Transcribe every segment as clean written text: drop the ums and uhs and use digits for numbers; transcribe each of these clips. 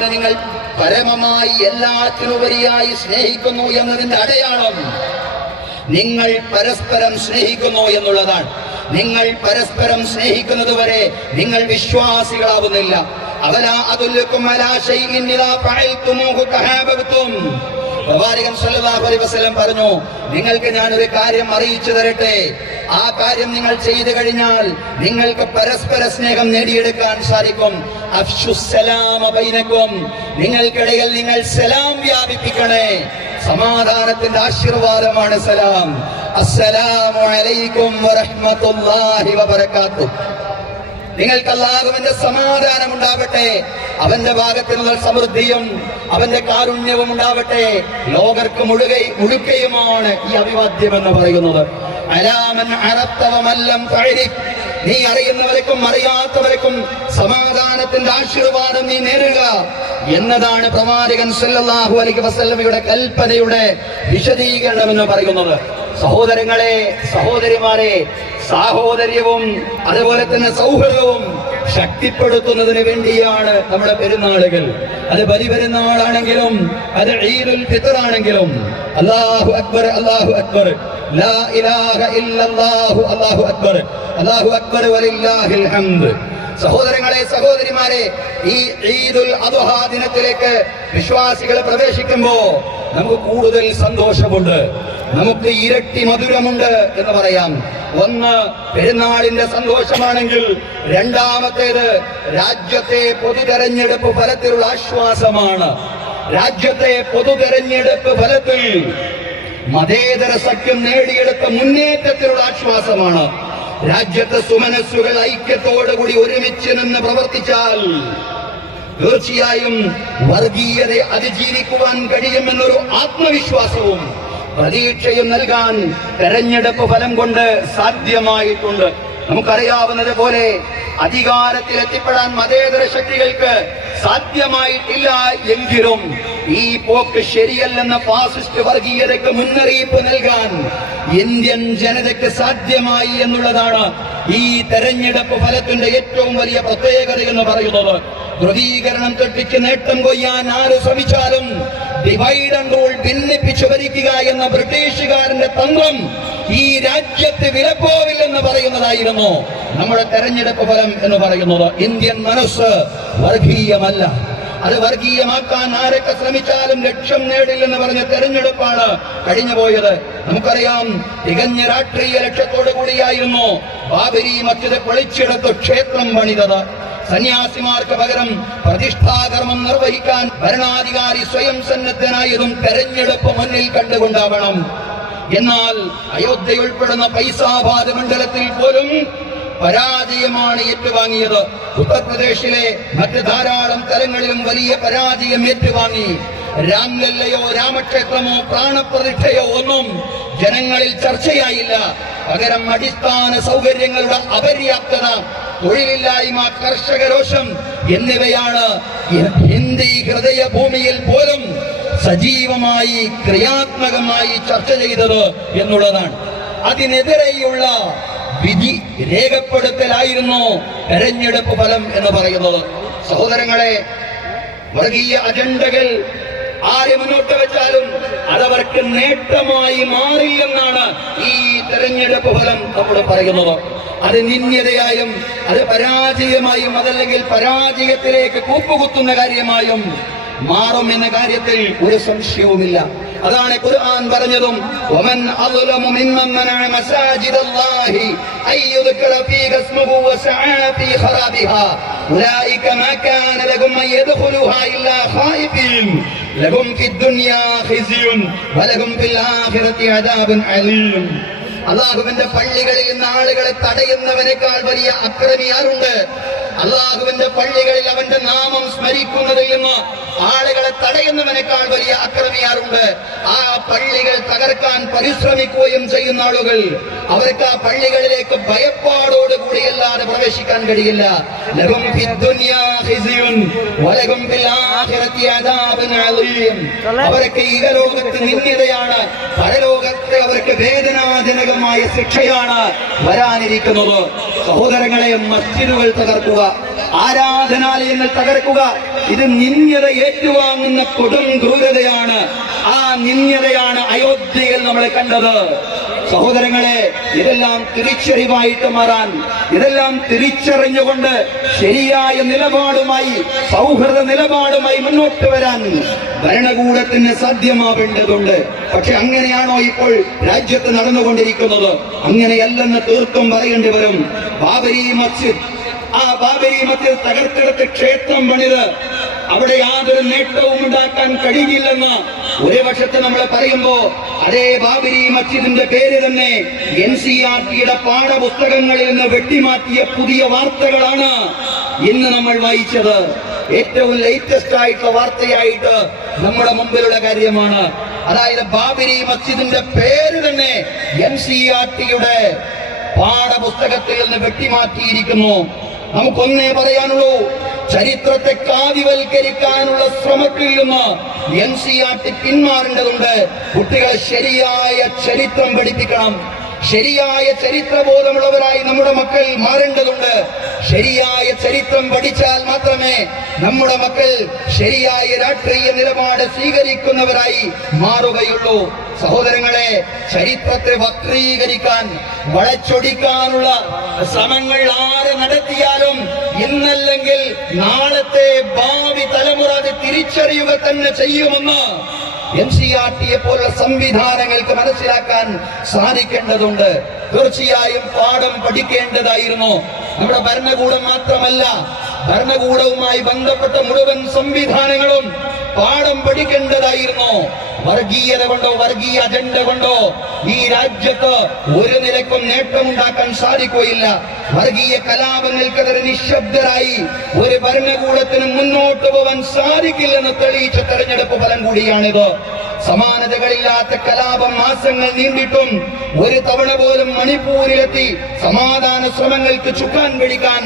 നിങ്ങൾ പരമമായി എല്ലാത്തിനുപരിയായി സ്നേഹിക്കുന്നു എന്നതിന്റെ അടയാളം നിങ്ങൾ പരസ്പരം സ്നേഹിക്കുന്നു എന്നുള്ളതാണ്. നിങ്ങൾ പരസ്പരം സ്നേഹിക്കുന്നത് വരെ നിങ്ങൾ വിശ്വാസികളാവുന്നില്ല. അവലാ അദുല്ലുക്കും അലാ ശൈഇൻ ഇദാ ഫഅൽതുമൂഹു തഹാബബ്തും. പ്രവാചകൻ സല്ലല്ലാഹു അലൈഹി വസല്ലം പറഞ്ഞു, നിങ്ങൾക്ക് ഞാൻ ഒരു കാര്യം അറിയിച്ചു തരട്ടെ. ആ കാര്യം നിങ്ങൾ ചെയ്തു കഴിഞ്ഞാൽ നിങ്ങൾക്ക് പരസ്പര സ്നേഹം നേടിയെടുക്കാൻ സാധിക്കും. അഫ്ശുസ്സലാമ ബൈനക്കും, നിങ്ങൾക്കിടയിൽ നിങ്ങൾ സലാം വ്യാപിപ്പിക്കണേ. സമാധാനത്തിന്റെ ആശീർവാദമാണ് സലാം. അസ്സലാമു അലൈക്കും വറഹ്മത്തുള്ളാഹി വബറകാതുഹു. നിങ്ങൾക്ക് അല്ലാഹുവിന്റെ സമാധാനം ഉണ്ടാവട്ടെ, അവന്റെ ഭാഗത്തു നിന്നുള്ള സമൃദ്ധിയും അവന്റെ കാരുണ്യവും ഉണ്ടാവട്ടെ. ലോകർക്ക് മുഴുകയുമാണ് ഈ അഭിവാദ്യം എന്ന് പറയുന്നത്. അലാമൻ അറബ്ത വമല്ലം തഅരിഫ്, നീ അറിയുന്നവർക്കും അറിയാത്തവർക്കും സമാധാനത്തിന്റെ ആശീർവാദം നീ നേരുക എന്നതാണ് പ്രവാചകൻ സല്ലല്ലാഹു അലൈഹി വസല്ലമയുടെ കൽപ്പനയുടെ വിശദീകരണം എന്ന് പറയുന്നത്. സഹോദരങ്ങളെ, സഹോദരിമാരെ, സാഹോദര്യവും അതുപോലെ തന്നെ സൗഹൃദവും ശക്തിപ്പെടുത്തുന്നതിന് വേണ്ടിയാണ് നമ്മുടെ പെരുന്നാളുകൾ. അത് ബലിപെരുന്നാളാണെങ്കിലും അത് ഈദുൽ ഫിത്ർ ആണെങ്കിലും. അല്ലാഹു അക്ബർ, അല്ലാഹു അക്ബർ, ലാ ഇലാഹ ഇല്ലല്ലാഹു, അല്ലാഹു അക്ബർ, അല്ലാഹു അക്ബർ വലില്ലാഹിൽ ഹംദ്. സഹോദരങ്ങളെ, സഹോദരിമാരെ, ഈ ഈദുൽ അദ്ഹ ദിനത്തിലേക്ക് വിശ്വാസികൾ പ്രവേശിക്കുമ്പോ നമുക്ക് കൂടുതൽ സന്തോഷമുണ്ട്, നമുക്ക് ഇരട്ടി മധുരമുണ്ട് എന്ന് പറയാം. ഒന്ന് പെരുന്നാളിന്റെ സന്തോഷമാണെങ്കിൽ, രണ്ടാമത്തേത് രാജ്യത്തെ പൊതുതെരഞ്ഞെടുപ്പ് ഫലത്തിലുള്ള ആശ്വാസമാണ്. രാജ്യത്തെ പൊതുതെരഞ്ഞെടുപ്പ് ഫലത്തിൽ മതേതര സഖ്യം നേടിയെടുത്ത മുന്നേറ്റത്തിലുള്ള ആശ്വാസമാണ്. രാജ്യത്തെ സുമനസ്സുകൾ ഐക്യത്തോടുകൂടി ഒരുമിച്ച് നിന്ന് പ്രവർത്തിച്ചാൽ തീർച്ചയായും വർഗീയതയെ അതിജീവിക്കുവാൻ കഴിയുമെന്നൊരു ആത്മവിശ്വാസവും പ്രതീക്ഷയും നൽകാൻ തെരഞ്ഞെടുപ്പ് ഫലം കൊണ്ട് സാധ്യമായിട്ടുണ്ട്. നമുക്കറിയാവുന്നത് പോലെ അധികാരത്തിലെത്തിപ്പെടാൻ മതേതര ശക്തികൾക്ക് സാധ്യമായിട്ടില്ല എങ്കിലും ഈ പോക്ക് ശരിയല്ലെന്ന ഫാസിസ്റ്റ് വർഗീയതയ്ക്ക് മുന്നറിയിപ്പ് നൽകാൻ ഇന്ത്യൻ ജനതയ്ക്ക് സാധ്യമായി എന്നുള്ളതാണ് ഈ തെരഞ്ഞെടുപ്പ് ഫലത്തിന്റെ ഏറ്റവും വലിയ പ്രത്യേകത എന്ന് പറയുന്നത്. ധ്രുവീകരണം തെറ്റിച്ച് നേട്ടം കൊയ്യാൻ ആര് ശ്രമിച്ചാലും ഡിവൈഡ് ആൻഡ് റൂൾ, ഭിന്നിപ്പിച്ചു ഭരിക്കുക എന്ന ബ്രിട്ടീഷുകാരന്റെ തന്ത്രം ഈ രാജ്യത്ത് വിലപ്പോവില്ലെന്ന് പറയുന്നതായിരുന്നു നമ്മുടെ തെരഞ്ഞെടുപ്പ് ഫലം എന്ന് പറയുന്നത്. ഇന്ത്യൻ മനസ്സ് വർഗീയമല്ല, അത് വർഗീയമാക്കാൻ ആരൊക്കെ ശ്രമിച്ചാലും ലക്ഷ്യം നേടില്ലെന്ന് പറഞ്ഞ തെരഞ്ഞെടുപ്പാണ് കഴിഞ്ഞു പോയത്. നമുക്കറിയാം, തികഞ്ഞ രാഷ്ട്രീയ ലക്ഷ്യത്തോടു കൂടിയായിരുന്നു ബാബരി മസ്ജിദ് പൊളിച്ചെടുത്ത് ക്ഷേത്രം പണിതത്. സന്യാസിമാർക്ക് പകരം പ്രതിഷ്ഠാകർമ്മം നിർവഹിക്കാൻ ഭരണാധികാരി സ്വയം സന്നദ്ധനായതും തെരഞ്ഞെടുപ്പ് മുന്നിൽ കണ്ടുകൊണ്ടാവണം. എന്നാൽ അയോധ്യ ഉൾപ്പെടുന്ന ഫൈസാബാദ് മണ്ഡലത്തിൽ പോലും പരാജയമാണ് ഏറ്റുവാങ്ങിയത്. ഉത്തർപ്രദേശിലെ മറ്റ് ധാരാളം സ്ഥലങ്ങളിലും വലിയ പരാജയം ഏറ്റുവാങ്ങി. രാംലല്ലയോ രാമക്ഷേത്രമോ പ്രാണപ്രതിഷ്ഠയോ ഒന്നും ജനങ്ങളിൽ ചർച്ചയായില്ല. പകരം അടിസ്ഥാന സൗകര്യങ്ങളുടെ അപര്യാപ്തത, തൊഴിലില്ലായ്മ, കർഷകരോഷം എന്നിവയാണ് ഹിന്ദി ഹൃദയഭൂമിയിൽ പോലും സജീവമായി ക്രിയാത്മകമായി ചർച്ച ചെയ്തത് എന്നുള്ളതാണ്. അതിനെതിരെയുള്ള വിധി രേഖപ്പെടുത്തലായിരുന്നു തെരഞ്ഞെടുപ്പ് ഫലം എന്ന് പറയുന്നത്. സഹോദരങ്ങളെ, വർഗീയ അജണ്ടകൾ ആരെ മുന്നോട്ട് വെച്ചാലും അതവർക്ക് നേട്ടമായി മാറില്ലെന്നാണ് ഈ തെരഞ്ഞെടുപ്പ് ഫലം നമ്മൾ പറയുന്നത്. അത് നിന്ദ്യതയായും അത് പരാജയമായും അതല്ലെങ്കിൽ പരാജയത്തിലേക്ക് കൂപ്പുകുത്തുന്ന കാര്യമായും മാറും എന്ന കാര്യത്തിൽ ഒരു സംശയവുമില്ല. അതാണ് ഖുർആൻ പറഞ്ഞതും, വമൻ അദ്ലമു മിമ്മൻ മനഅ മസാജിദല്ലാഹി അയ്യുദ്കറ ഫീഹ ഇസ്മുഹു വസഅ ഫീ ഖറാബിഹാ ഉലൈക മാ കാന ലഹും അൻ യദ്ഖുലുഹാ ഇല്ലാ ഖായിഫീൻ ലഹും ഫിദ്ദുനിയാ ഖിസ്യുൻ വലഹും ഫിൽ ആഖിറതി അദാബുൻ അലീം. അല്ലാഹുവിന്റെ പള്ളികളിൽ നിന്ന് ആളുകളെ തടയുന്നവനേക്കാൾ വലിയ അക്രമി ആരുണ്ട്? അല്ലാഹുവിന്റെ പള്ളികളിൽ അവന്റെ നാമം സ്മരിക്കുന്നതിൽ നിന്ന് ആളുകളെ തടയുന്നവനേക്കാൾ വലിയ അക്രമിയാറുണ്ട്. ആ പള്ളികൾ തകർക്കാൻ പരിശ്രമിക്കുകയും ചെയ്യുന്ന ആളുകൾ, അവർക്ക് ആ പള്ളികളിലേക്ക് ഭയപ്പാടോടുകൂടിയല്ലാതെ പ്രവേശിക്കാൻ കഴിയില്ല. ലഹും ഫിദ്ദുനിയാ ഖിസ്യുൻ വലഹും ഫിൽ ആഖിറതി അദാബുൻ അലീം. അവർക്ക് ഇഹലോകത്ത് നിന്ദ്യതയാണ്, പരലോകത്ത് അവർക്ക് വേദനാജനകമായ ശിക്ഷയാണ് വരാനിരിക്കുന്നത്. സഹോദരങ്ങളെ, മസ്ജിദുകൾ തകർക്കുക, ആരാധനാലയങ്ങൾ തകർക്കുക, ഇത് നിന്ദ്യത ഏറ്റുവാങ്ങുന്ന കൊടും ക്രൂരതയാണ്. ആ നിന്ദ്യതയാണ് അയോധ്യയിൽ നമ്മൾ കണ്ടത്. സഹോദരങ്ങളെ, ഇതെല്ലാം തിരിച്ചറിവായിട്ട് മാറാൻ, ഇതെല്ലാം തിരിച്ചറിഞ്ഞുകൊണ്ട് ശരിയായ നിലപാടുമായി, സൗഹൃദ നിലപാടുമായി മുന്നോട്ട് വരാൻ ഭരണകൂടത്തിന് സാധ്യമാവേണ്ടതുണ്ട്. പക്ഷെ അങ്ങനെയാണോ ഇപ്പോൾ രാജ്യത്ത് നടന്നുകൊണ്ടിരിക്കുന്നത്? അങ്ങനെയല്ലെന്ന് തീർത്തും പറയേണ്ടി വരും. ബാബരി മസ്ജിദ്, ആ ബാബരി മസ്ജിദ് തകർത്തെടുത്ത് ക്ഷേത്രം പണിത് അവിടെ യാതൊരു നേട്ടവും ഉണ്ടാക്കാൻ കഴിയില്ലെന്ന് ഒരു വശത്ത് നമ്മൾ പറയുമ്പോ, അതേ ബാബരി മസ്ജിദിന്റെ പേര് തന്നെ NCERTയുടെ പാഠപുസ്തകങ്ങളിൽ നിന്ന് വെട്ടിമാറ്റിയ പുതിയ വാർത്തകളാണ് ഇന്ന് നമ്മൾ വായിച്ചത്. ഏറ്റവും ലേറ്റസ്റ്റ് ആയിട്ടുള്ള വാർത്തയായിട്ട് നമ്മുടെ മുമ്പിലുള്ള കാര്യമാണ്. അതായത് ബാബരി മസ്ജിദിന്റെ പേര് തന്നെ NCERTയുടെ പാഠപുസ്തകത്തിൽ നിന്ന് വെട്ടിമാറ്റിയിരിക്കുന്നു. നമുക്കൊന്നേ പറയാനുള്ളൂ, ചരിത്രത്തെ കാവ്യവൽക്കരിക്കാനുള്ള ശ്രമത്തിൽ നിന്ന് NCERT പിന്മാറേണ്ടതുണ്ട്. കുട്ടികളെ ശരിയായ ചരിത്രം പഠിപ്പിക്കണം. ശരിയായ ചരിത്രബോധമുള്ളവരായി നമ്മുടെ മക്കൾ മാറേണ്ടതുണ്ട്. ശരിയായ ചരിത്രം പഠിച്ചാൽ മാത്രമേ നമ്മുടെ മക്കൾ ശരിയായ രാഷ്ട്രീയ നിലപാട് സ്വീകരിക്കുന്നവരായി മാറുകയുള്ളൂ. സഹോദരങ്ങളെ, ചരിത്രത്തെ വക്രീകരിക്കാൻ, വളച്ചൊടിക്കാനുള്ള ശ്രമങ്ങൾ ആര് നടത്തിയാലും ഇന്നല്ലെങ്കിൽ നാളത്തെ ഭാവി തലമുറ അത് തിരിച്ചറിയുക തന്നെ ചെയ്യുമെന്ന് NCERTയെ പോലുള്ള സംവിധാനങ്ങൾക്ക് മനസ്സിലാക്കാൻ സാധിക്കേണ്ടതുണ്ട്. തീർച്ചയായും പാഠം പഠിക്കേണ്ടതായിരുന്നു. നമ്മുടെ ഭരണകൂടം മാത്രമല്ല, ഭരണകൂടവുമായി ബന്ധപ്പെട്ട മുഴുവൻ സംവിധാനങ്ങളും പാഠം പഠിക്കേണ്ടതായിരുന്നു. വർഗീയത കൊണ്ടോ വർഗീയ അജണ്ട കൊണ്ടോ ഈ രാജ്യത്ത് ഒരു നിലക്കും നേട്ടമുണ്ടാക്കാൻ സാധിക്കുകയില്ല. വർഗീയ കലാപങ്ങൾക്കെതിരെ നിശബ്ദരായി ഒരു ഭരണകൂടത്തിന് മുന്നോട്ട് പോകാൻ സാധിക്കില്ലെന്ന് തെളിയിച്ച തെരഞ്ഞെടുപ്പ് ഫലം കൂടിയാണിത്. സമാനതകളില്ലാത്ത കലാപം മാസങ്ങൾ നീണ്ടിട്ടും ഒരു തവണ പോലും മണിപ്പൂരിലെത്തി സമാധാന ശ്രമങ്ങൾക്ക് ചുക്കാൻ പിടിക്കാൻ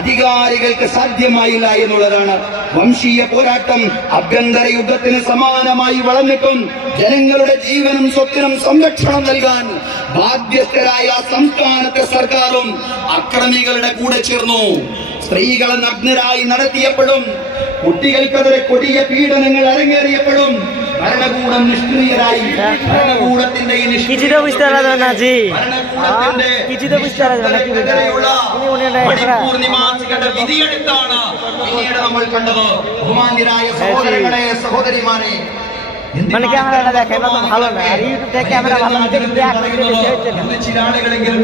അധികാരികൾക്ക് സാധ്യമായില്ല എന്നുള്ളതാണ്. വംശീയ പോരാട്ടം ആഭ്യന്തര യുദ്ധത്തിന് സമാനമായി വളർന്നിട്ടും ജനങ്ങളുടെ ജീവനും സ്വത്തിനും സംരക്ഷണം നൽകാൻ ബാധ്യസ്ഥരായ സംസ്ഥാനത്തെ സർക്കാരും അക്രമികളുടെ കൂടെ ചേർന്നു. സ്ത്രീകളെ നഗ്നരായി നടത്തിയപ്പോഴും കുട്ടികൾക്കെതിരെ കൊടിയ പീഡനങ്ങൾ അരങ്ങേറിയപ്പോഴും ഭരണകൂടം നിഷ്ക്രിയരായി. ഭരണകൂടത്തിന്റെ മണിപ്പൂർ നിവാസികളുടെ വിധിയെടുത്താണ് പിന്നീട് നമ്മൾ കണ്ടത്. ബഹുമാന്യരായ സഹോദരങ്ങളെ, സഹോദരിമാരെ, ചില ആളുകളെങ്കിലും